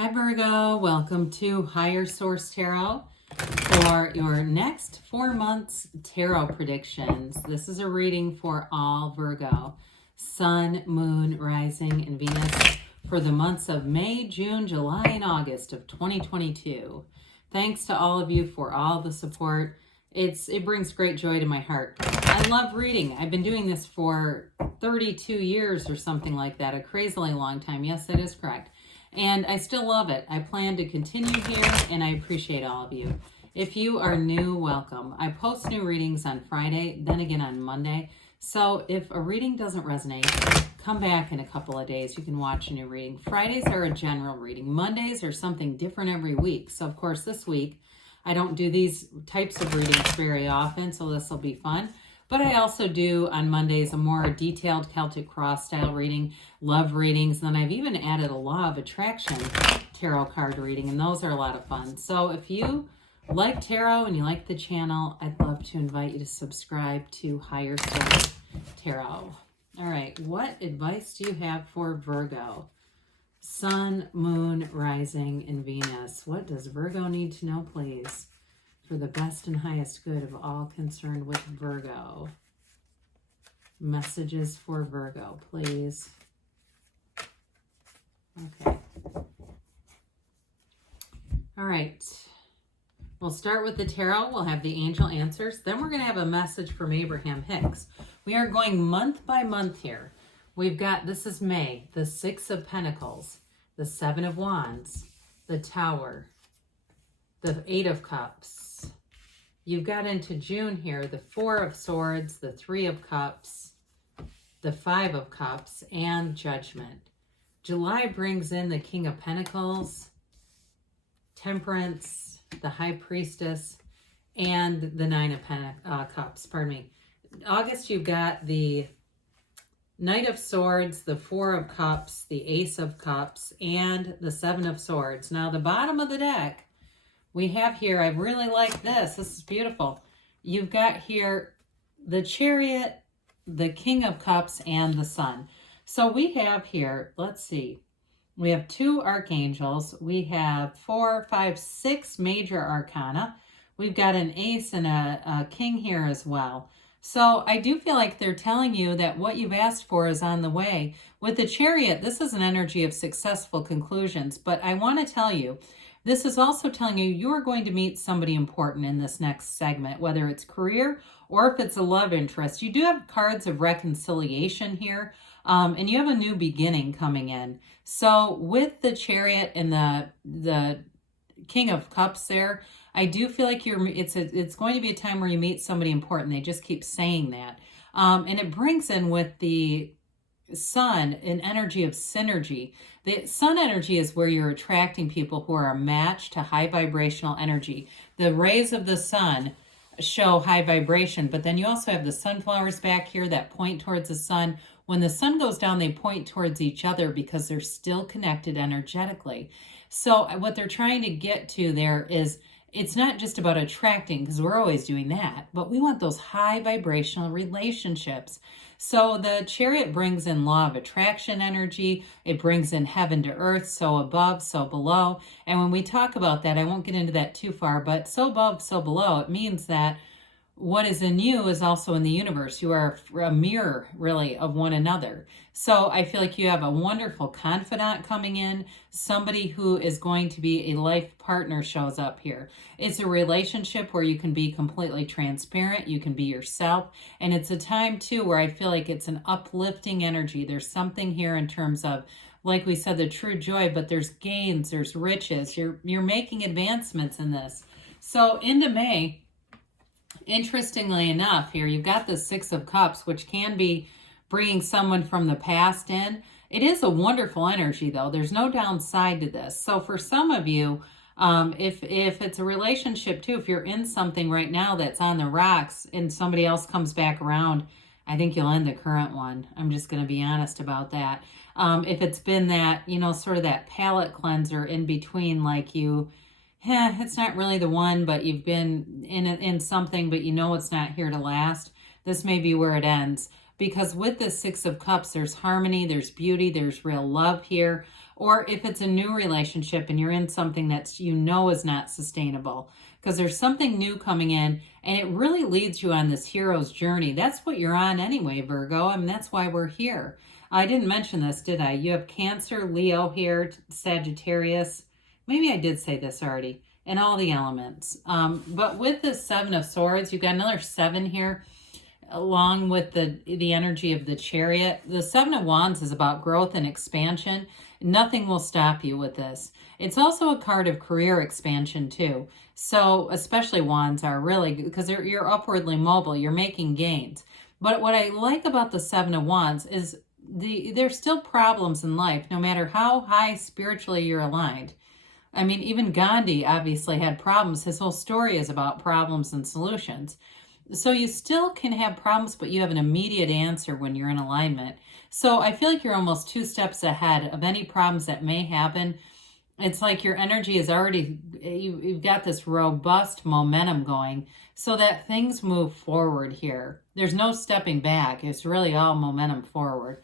Hi Virgo, welcome to Higher Source Tarot for your next 4 months tarot predictions. This is a reading for all Virgo, Sun, Moon, Rising, and Venus for the months of May, June, July, and August of 2022. Thanks to all of you for all the support. It brings great joy to my heart. I love reading. I've been doing this for 32 years or something like that, a crazily long time. Yes, that is correct. And I still love it. I plan to continue here, and I appreciate all of you. If you are new, welcome. I post new readings on Friday, then again on Monday. So if a reading doesn't resonate, come back in a couple of days. You can watch a new reading. Fridays are a general reading. Mondays are something different every week. So, of course, this week, I don't do these types of readings very often, so this will be fun. But I also do on Mondays a more detailed Celtic Cross style reading, love readings. And then I've even added a Law of Attraction tarot card reading, and those are a lot of fun. So if you like tarot and you like the channel, I'd love to invite you to subscribe to Higher Source Tarot. All right, what advice do you have for Virgo? Sun, Moon, Rising, and Venus. What does Virgo need to know, please? For the best and highest good of all concerned with Virgo. Messages for Virgo, please. Okay. All right. We'll start with the tarot. We'll have the angel answers. Then we're going to have a message from Abraham Hicks. We are going month by month here. We've got, this is May, the Six of Pentacles, the Seven of Wands, the Tower, the Eight of Cups. You've got into June here, the Four of Swords, the Three of Cups, the Five of Cups, and Judgment. July brings in the King of Pentacles, Temperance, the High Priestess, and the Nine of Cups, pardon me. August, you've got the Knight of Swords, the Four of Cups, the Ace of Cups, and the Seven of Swords. Now, the bottom of the deck, we have here, I really like this. This is beautiful. You've got here the Chariot, the King of Cups, and the Sun. So we have here, let's see, we have 2 archangels. We have 4, 5, 6 major arcana. We've got an ace and a king here as well. So I do feel like they're telling you that what you've asked for is on the way. With the Chariot, this is an energy of successful conclusions. But I want to tell you, this is also telling you you're going to meet somebody important in this next segment, whether it's career or if it's a love interest. You do have cards of reconciliation here, and you have a new beginning coming in. So with the Chariot and the King of Cups there, I do feel like it's going to be a time where you meet somebody important. They just keep saying that. And it brings in with the Sun an energy of synergy. The Sun energy is where you're attracting people who are a match to high vibrational energy. The rays of the sun show high vibration, but then you also have the sunflowers back here that point towards the sun. When the sun goes down, they point towards each other because they're still connected energetically. So what they're trying to get to there is, it's not just about attracting, because we're always doing that, but we want those high vibrational relationships. So the Chariot brings in law of attraction energy. It brings in heaven to earth, so above, so below. And when we talk about that, I won't get into that too far, but so above, so below, it means that what is in you is also in the universe. You are a mirror, really, of one another. So I feel like you have a wonderful confidant coming in. Somebody who is going to be a life partner shows up here. It's a relationship where you can be completely transparent. You can be yourself. And it's a time, too, where I feel like it's an uplifting energy. There's something here in terms of, like we said, the true joy, but there's gains, there's riches. You're making advancements in this. So into May, interestingly enough, here you've got the Six of Cups, which can be bringing someone from the past in. It is a wonderful energy, though. There's no downside to this. So for some of you, if it's a relationship, too, if you're in something right now that's on the rocks and somebody else comes back around, I think you'll end the current one. I'm just going to be honest about that. If it's been that, sort of that palate cleanser in between, like it's not really the one, but you've been in something, but it's not here to last. This may be where it ends. Because with the Six of Cups, there's harmony, there's beauty, there's real love here. or if it's a new relationship and you're in something that's, you know, is not sustainable, because there's something new coming in and it really leads you on this hero's journey. That's what you're on anyway, Virgo. I mean, that's why we're here. I didn't mention this, did I? You have Cancer, Leo here, Sagittarius. Maybe I did say this already. And all the elements. But with the Seven of Swords, you've got another 7 here, along with the energy of the Chariot. The Seven of Wands is about growth and expansion. Nothing will stop you with this. It's also a card of career expansion too. So especially Wands are really, because you're upwardly mobile, you're making gains. But what I like about the Seven of Wands is there's still problems in life, no matter how high spiritually you're aligned. I mean, even Gandhi obviously had problems. His whole story is about problems and solutions. So you still can have problems, but you have an immediate answer when you're in alignment. So I feel like you're almost 2 steps ahead of any problems that may happen. It's like your energy is already, you've got this robust momentum going so that things move forward here. There's no stepping back. It's really all momentum forward.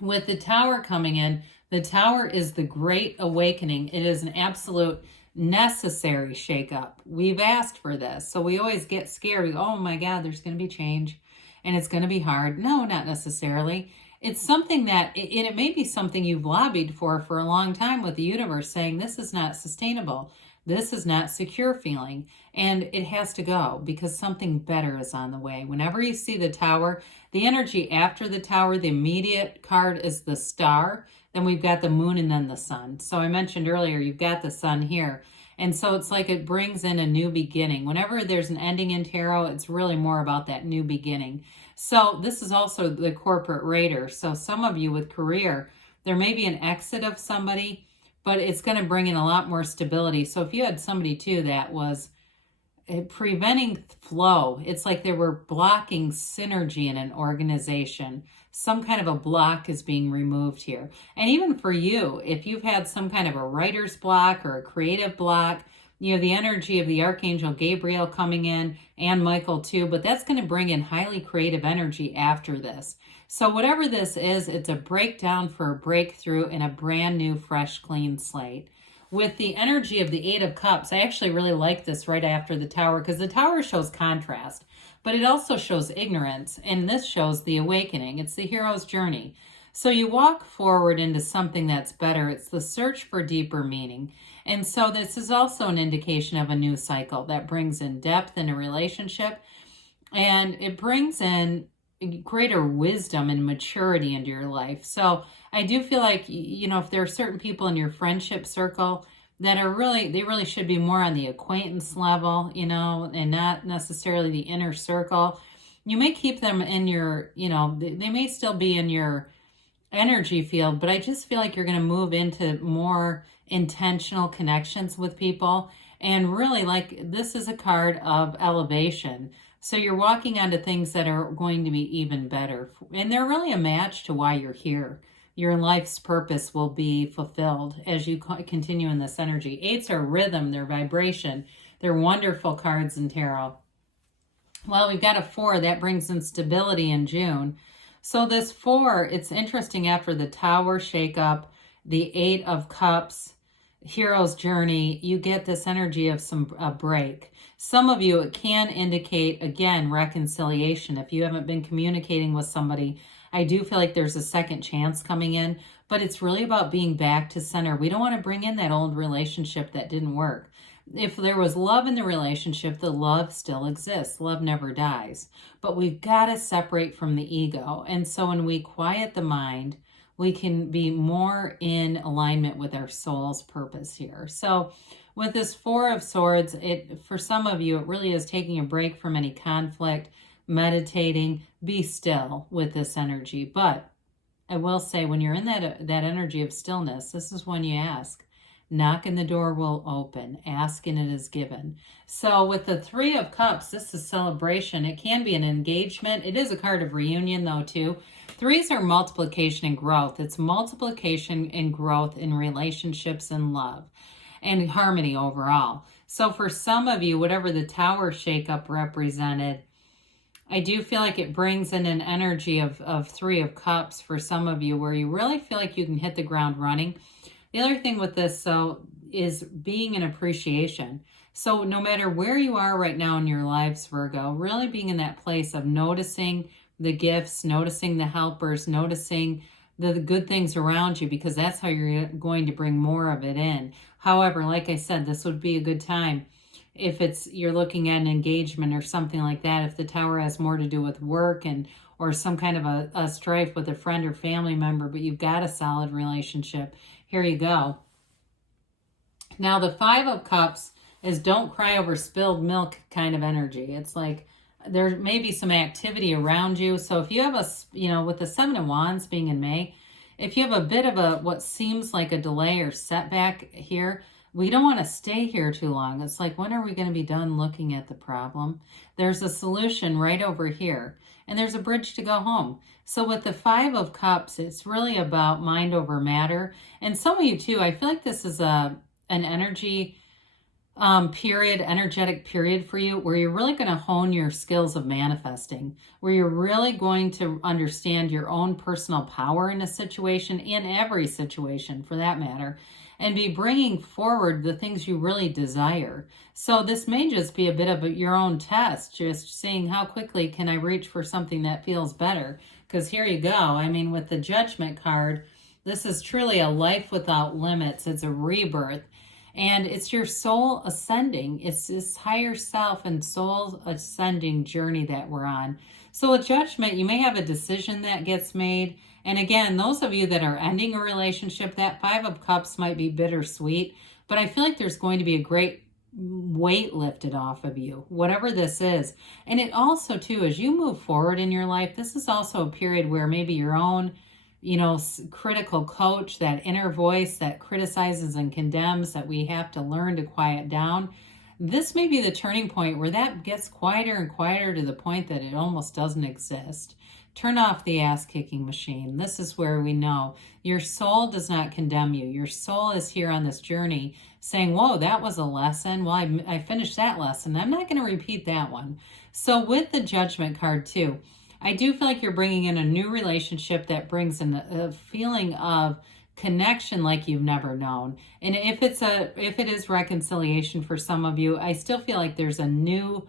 With the Tower coming in, the Tower is the great awakening. It is an absolute necessary shakeup. We've asked for this. So we always get scared. We go, oh my God, there's going to be change and it's going to be hard. No, not necessarily. It's something that, and it may be something you've lobbied for a long time with the universe, saying this is not sustainable. This is not secure feeling. And it has to go because something better is on the way. Whenever you see the Tower, the energy after the Tower, the immediate card is the Star. Then we've got the Moon and then the Sun. So I mentioned earlier, you've got the Sun here. And so it's like it brings in a new beginning. Whenever there's an ending in tarot, it's really more about that new beginning. So this is also the corporate raider. So some of you with career, there may be an exit of somebody, but it's going to bring in a lot more stability. So if you had somebody too that was preventing flow, it's like they were blocking synergy in an organization. Some kind of a block is being removed here. And even for you, if you've had some kind of a writer's block or a creative block, you have the energy of the Archangel Gabriel coming in and Michael too, but that's going to bring in highly creative energy after this. So whatever this is, it's a breakdown for a breakthrough and a brand new, fresh, clean slate. With the energy of the Eight of Cups, I actually really like this right after the Tower because the Tower shows contrast, but it also shows ignorance, and this shows the awakening. It's the hero's journey. So you walk forward into something that's better. It's the search for deeper meaning. And so this is also an indication of a new cycle that brings in depth in a relationship, and it brings in greater wisdom and maturity into your life. So I do feel like, you know, if there are certain people in your friendship circle that are they really should be more on the acquaintance level, you know, and not necessarily the inner circle. You may keep them in your, you know, they may still be in your energy field, but I just feel like you're going to move into more intentional connections with people. And really, like, this is a card of elevation. So you're walking onto things that are going to be even better. And they're really a match to why you're here. Your life's purpose will be fulfilled as you continue in this energy. Eights are rhythm, they're vibration. They're wonderful cards in tarot. Well, we've got a 4 that brings in stability in June. So this 4, it's interesting after the Tower shakeup, the 8 of Cups, hero's journey, you get this energy of a break. Some of you, it can indicate, again, reconciliation. If you haven't been communicating with somebody, I do feel like there's a second chance coming in, but it's really about being back to center. We don't want to bring in that old relationship that didn't work. If there was love in the relationship, the love still exists. Love never dies. But we've got to separate from the ego. And so when we quiet the mind, we can be more in alignment with our soul's purpose here. So with this 4 of Swords, for some of you, it really is taking a break from any conflict, meditating, be still with this energy. But I will say, when you're in that energy of stillness, this is when you ask. Knock and the door will open. Ask and it is given. So with the 3 of Cups, this is celebration. It can be an engagement. It is a card of reunion though too. 3s are multiplication and growth. It's multiplication and growth in relationships and love and harmony overall. So for some of you, whatever the Tower shakeup represented, I do feel like it brings in an energy of Three of Cups for some of you, where you really feel like you can hit the ground running. The other thing with this, so, is being in appreciation. So no matter where you are right now in your lives, Virgo, really being in that place of noticing the gifts, noticing the helpers, noticing the good things around you, because that's how you're going to bring more of it in. However, like I said, this would be a good time if you're looking at an engagement or something like that, if the Tower has more to do with work and or some kind of a strife with a friend or family member, but you've got a solid relationship. Here you go. Now the Five of Cups is don't cry over spilled milk kind of energy. It's like there may be some activity around you. So if you have with the Seven of Wands being in May, if you have a bit of what seems like a delay or setback here, we don't want to stay here too long. It's like, when are we going to be done looking at the problem? There's a solution right over here, and there's a bridge to go home. So with the Five of Cups, it's really about mind over matter. And some of you too, I feel like this is an energetic period for you, where you're really going to hone your skills of manifesting, where you're really going to understand your own personal power in a situation, in every situation for that matter, and be bringing forward the things you really desire. So this may just be a bit of your own test, just seeing how quickly can I reach for something that feels better. Because here you go. I mean, with the Judgment card, this is truly a life without limits. It's a rebirth. And it's your soul ascending. It's this higher self and soul ascending journey that we're on. So with Judgment, you may have a decision that gets made. And again, those of you that are ending a relationship, that Five of Cups might be bittersweet. But I feel like there's going to be a great weight lifted off of you, whatever this is. And it also, too, as you move forward in your life, this is also a period where maybe your own critical coach, that inner voice that criticizes and condemns, that we have to learn to quiet down. This may be the turning point where that gets quieter and quieter to the point that it almost doesn't exist. Turn off the ass-kicking machine. This is where we know your soul does not condemn you. Your soul is here on this journey saying, whoa, that was a lesson. Well, I finished that lesson. I'm not going to repeat that one. So with the Judgment card too, I do feel like you're bringing in a new relationship that brings in a feeling of connection like you've never known. And if it is reconciliation for some of you, I still feel like there's a new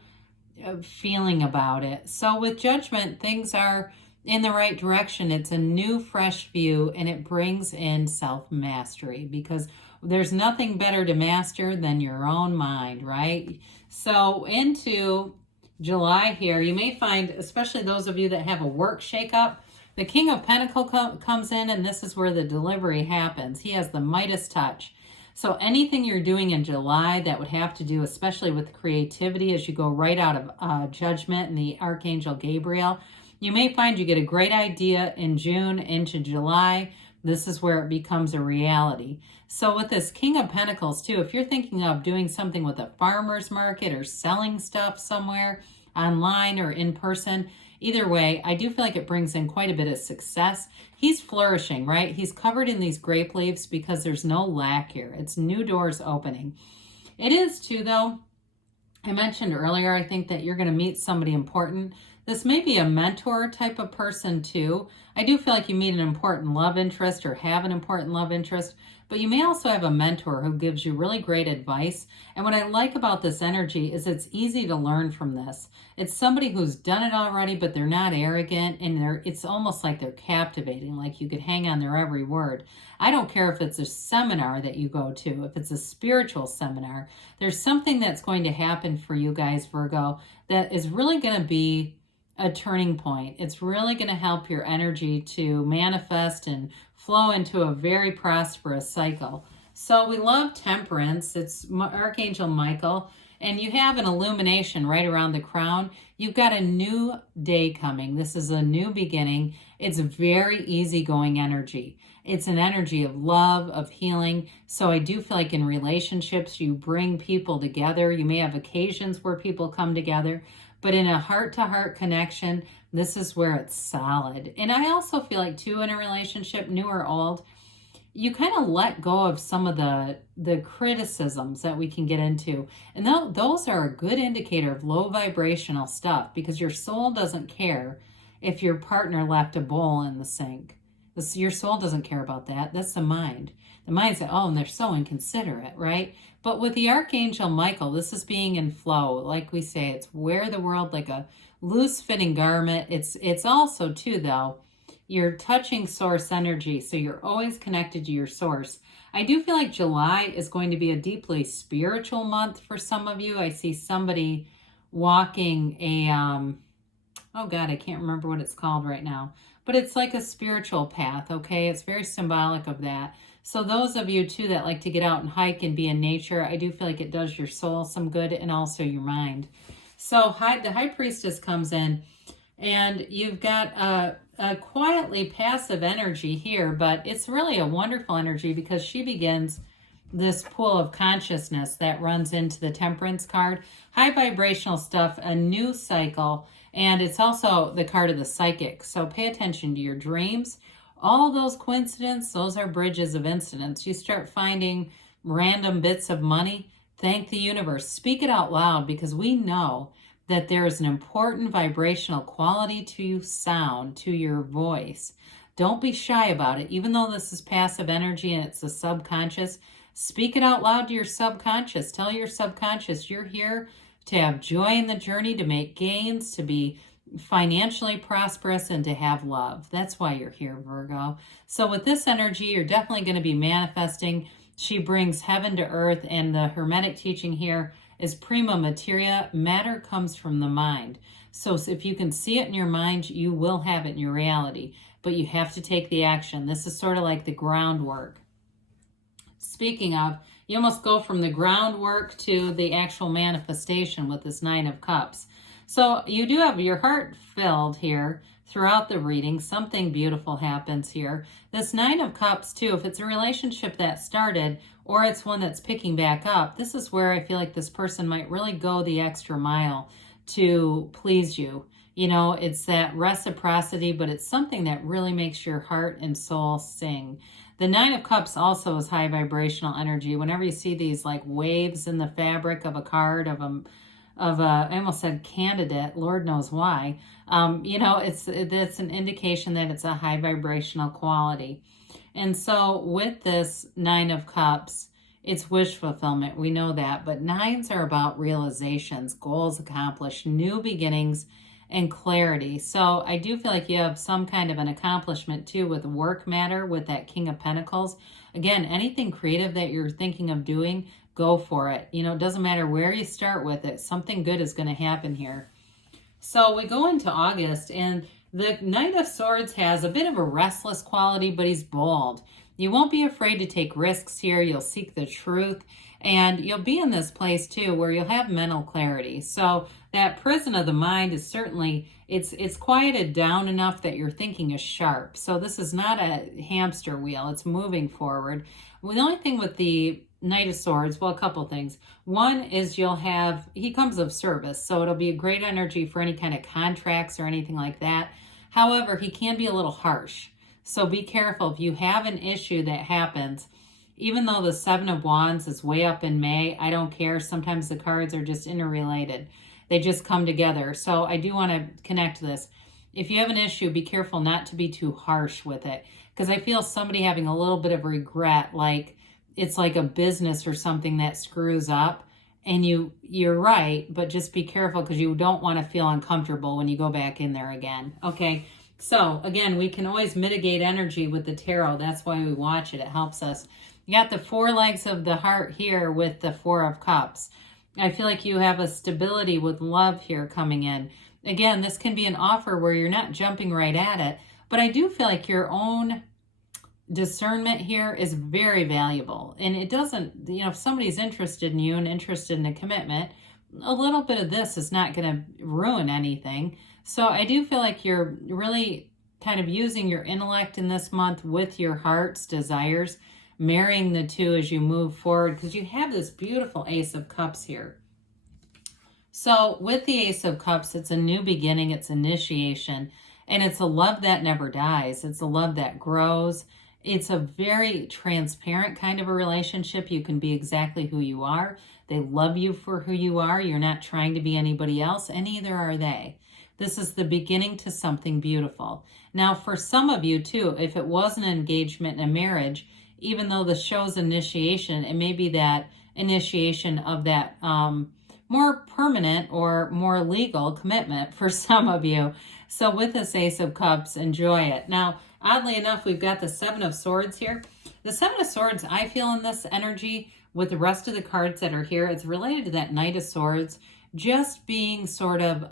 feeling about it. So with Judgment, things are in the right direction. It's a new, fresh view, and it brings in self-mastery, because there's nothing better to master than your own mind, right? So into July here, you may find, especially those of you that have a work shakeup, the King of Pentacles comes in, and this is where the delivery happens. He has the Midas touch. So anything you're doing in July that would have to do, especially with creativity, as you go right out of Judgment and the Archangel Gabriel, you may find you get a great idea in June into July. This is where it becomes a reality. So with this King of Pentacles too, if you're thinking of doing something with a farmer's market or selling stuff somewhere online or in person, either way, I do feel like it brings in quite a bit of success. He's flourishing, right? He's covered in these grape leaves because there's no lack here. It's new doors opening. It is too, though. I mentioned earlier, I think that you're going to meet somebody important. This may be a mentor type of person too. I do feel like you meet an important love interest or have an important love interest, but you may also have a mentor who gives you really great advice. And what I like about this energy is it's easy to learn from this. It's somebody who's done it already, but they're not arrogant, and it's almost like they're captivating, like you could hang on their every word. I don't care if it's a seminar that you go to, if it's a spiritual seminar, there's something that's going to happen for you guys, Virgo, that is really going to be a turning point. It's really going to help your energy to manifest and flow into a very prosperous cycle. So we love Temperance. It's Archangel Michael, and you have an illumination right around the crown. You've got a new day coming. This is a new beginning. It's very easygoing energy. It's an energy of love, of healing. So I do feel like in relationships, you bring people together. You may have occasions where people come together, but in a heart-to-heart connection, this is where it's solid. And I also feel like, too, in a relationship, new or old, you kind of let go of some of the criticisms that we can get into. And those are a good indicator of low vibrational stuff, because your soul doesn't care if your partner left a bowl in the sink. Your soul doesn't care about that. That's the mind. The mind says, oh, and they're so inconsiderate, right? But with the Archangel Michael, this is being in flow. Like we say, it's wear the world like a loose fitting garment. It's also too, though, you're touching source energy, so you're always connected to your source. I do feel like July is going to be a deeply spiritual month for some of you. I see somebody walking a, oh God, I can't remember what it's called right now, but it's like a spiritual path, okay? It's very symbolic of that. So those of you too that like to get out and hike and be in nature, I do feel like it does your soul some good and also your mind. So the High Priestess comes in, and you've got a quietly passive energy here, but it's really a wonderful energy because she begins this pool of consciousness that runs into the Temperance card. High vibrational stuff, a new cycle, and it's also the card of the psychic. So pay attention to your dreams. All those coincidences, those are bridges of incidents. You start finding random bits of money. Thank the universe. Speak it out loud, because we know that there is an important vibrational quality to sound, to your voice. Don't be shy about it. Even though this is passive energy and it's the subconscious, speak it out loud to your subconscious. Tell your subconscious you're here to have joy in the journey, to make gains, to be financially prosperous, and to have love. That's why you're here, Virgo. So with this energy, you're definitely going to be manifesting. She brings heaven to earth, and the Hermetic teaching here is prima materia. Matter comes from the mind. So if you can see it in your mind, you will have it in your reality. But you have to take the action. This is sort of like the groundwork. Speaking of, you almost go from the groundwork to the actual manifestation with this Nine of Cups. So you do have your heart filled here throughout the reading. Something beautiful happens here. This Nine of Cups too, if it's a relationship that started or it's one that's picking back up, this is where I feel like this person might really go the extra mile to please you. You know, it's that reciprocity, but it's something that really makes your heart and soul sing. The Nine of Cups also is high vibrational energy. Whenever you see these like waves in the fabric of a card, of I almost said candidate, Lord knows why. You know, it's an indication that it's a high vibrational quality. And so with this Nine of Cups, it's wish fulfillment. We know that. But nines are about realizations, goals accomplished, new beginnings, and clarity. So I do feel like you have some kind of an accomplishment too with work matter, with that King of Pentacles. Again, anything creative that you're thinking of doing, go for it. You know, it doesn't matter where you start with it. Something good is going to happen here. So we go into August, and the Knight of Swords has a bit of a restless quality, but he's bold. You won't be afraid to take risks here. You'll seek the truth, and you'll be in this place too where you'll have mental clarity. So that prison of the mind is certainly, it's quieted down enough that your thinking is sharp. So this is not a hamster wheel. It's moving forward. Well, the only thing with the Knight of Swords, well, a couple things. One is he comes of service, so it'll be a great energy for any kind of contracts or anything like that. However, he can be a little harsh. So be careful if you have an issue that happens. Even though the Seven of Wands is way up in May, I don't care. Sometimes the cards are just interrelated. They just come together. So I do want to connect this. If you have an issue, be careful not to be too harsh with it. Because I feel somebody having a little bit of regret, like it's like a business or something that screws up. And you're right, but just be careful because you don't want to feel uncomfortable when you go back in there again. Okay, so again, we can always mitigate energy with the tarot. That's why we watch it. It helps us. You got the four legs of the heart here with the Four of Cups. I feel like you have a stability with love here coming in. Again, this can be an offer where you're not jumping right at it, but I do feel like your own discernment here is very valuable. And it doesn't, you know, if somebody's interested in you and interested in a commitment, a little bit of this is not going to ruin anything. So I do feel like you're really kind of using your intellect in this month with your heart's desires, marrying the two as you move forward, because you have this beautiful Ace of Cups here. So with the Ace of Cups, it's a new beginning, it's initiation, and it's a love that never dies. It's a love that grows. It's a very transparent kind of a relationship. You can be exactly who you are. They love you for who you are. You're not trying to be anybody else, and neither are they. This is the beginning to something beautiful. Now, for some of you too, if it was an engagement and a marriage, even though the show's initiation, it may be that initiation of that more permanent or more legal commitment for some of you. So with this Ace of Cups, enjoy it. Now, oddly enough, we've got the Seven of Swords here. The Seven of Swords, I feel in this energy with the rest of the cards that are here, it's related to that Knight of Swords, just being sort of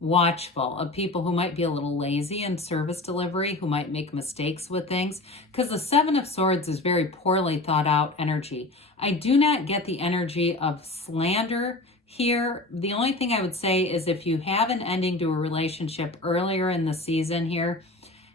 watchful of people who might be a little lazy in service delivery, who might make mistakes with things, because the Seven of Swords is very poorly thought out energy. I do not get the energy of slander here. The only thing I would say is if you have an ending to a relationship earlier in the season here,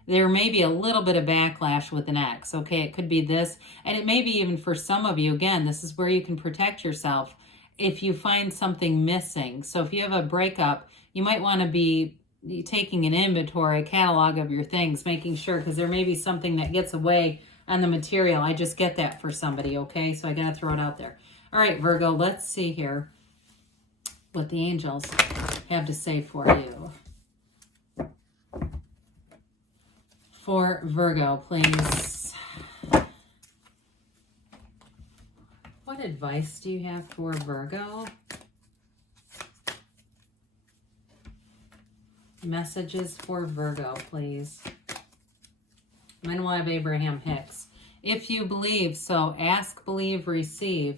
there may be a little bit of backlash with an ex, okay? It could be this, and it may be even for some of you, again, this is where you can protect yourself if you find something missing. So if you have a breakup, you might want to be taking an inventory, a catalog of your things, making sure, because there may be something that gets away on the material. I just get that for somebody, okay? So I got to throw it out there. All right, Virgo, let's see here what the angels have to say for you. For Virgo, please. What advice do you have for Virgo? Messages for Virgo, please. Then we'll have Abraham Hicks. If you believe, so ask, believe, receive.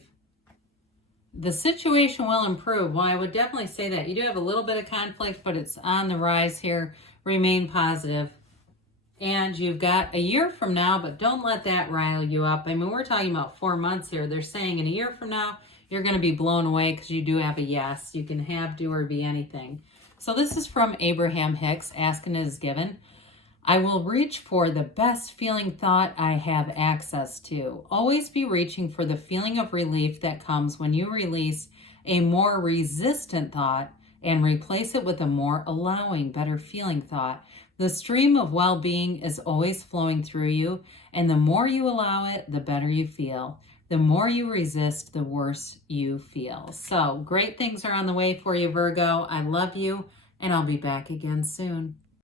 The situation will improve. Well, I would definitely say that. You do have a little bit of conflict, but it's on the rise here. Remain positive. And you've got a year from now, but don't let that rile you up. I mean, we're talking about 4 months here. They're saying in a year from now, you're going to be blown away because you do have a yes. You can have, do, or be anything. So this is from Abraham Hicks. Asking is given. I will reach for the best feeling thought I have access to. Always be reaching for the feeling of relief that comes when you release a more resistant thought and replace it with a more allowing, better feeling thought. The stream of well-being is always flowing through you, and the more you allow it, the better you feel. The more you resist, the worse you feel. So, great things are on the way for you, Virgo. I love you, and I'll be back again soon.